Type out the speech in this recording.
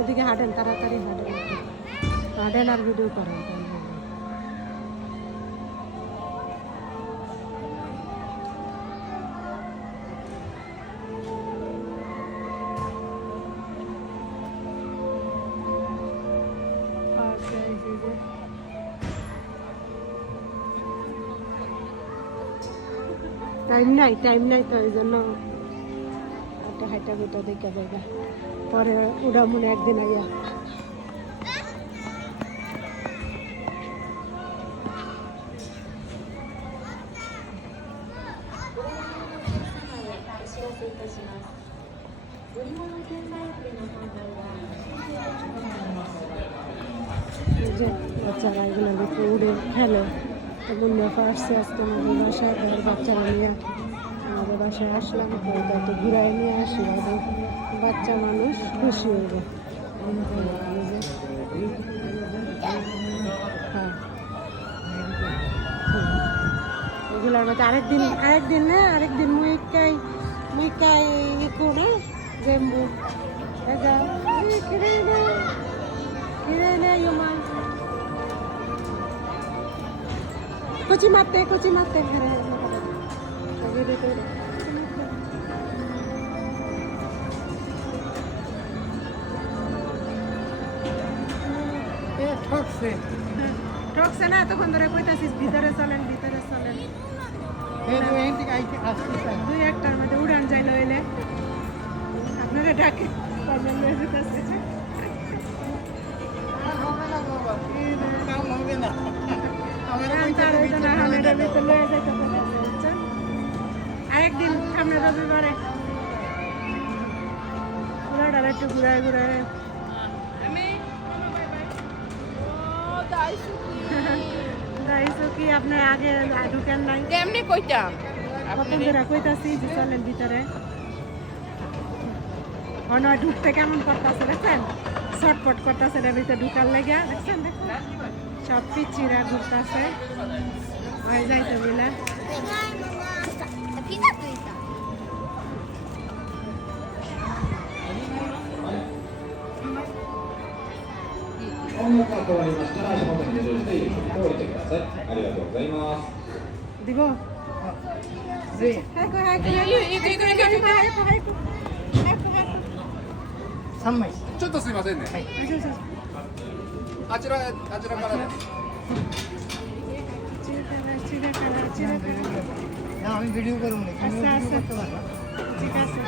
সামনের দিকে হাঁটেন, তাড়াতাড়ি হাঁটেন, হাঁটেন আর ভিডিও করেন। টাইম নাই তো এই জন্য একটা হাইটা গুটা দেখে যাইবা, পরে উড়া মনে একদিন আইয়া। বাচ্চারা এগুলো দেখে উড়ে খেলে। বন্ধু আসছে আজকে আমাদের বাসায়, বাচ্চারা নিয়ে আমাদের বাসায় আসলাম, তো একটু ঘুরাই নিয়ে আসি, বাচ্চা মানুষ খুশি হয়ে যায়। হ্যাঁ, এগুলোর মধ্যে আরেকদিন মুইকাই করে জেম্বু Kuci mate. ঠকছে না, তখন ধরে কইতাছিস ভিতরে চলেন। দুই একটার মধ্যে উড়ান যাই লইলে আপনারা ডাকে আরেকদিন সামনে রবিবারে ওরা একটু ঘুরায় কি আপনি আগে ঢুকেন নাই এমনি কইটা কইতাছি যে চলেন ভিতরে। নয় ঢুকতে কেমন করতেছে দেখছেন, শর্টপট করতেছে ভিতরে ঢুকার লেগে, দেখছেন সব পিচিরা ঘুরতেছে হয়ে যাইতে বুঝলে। দিবちょっとすいませんね。あちらからね。আমি ভিডিও করবো না, ঠিক আছে।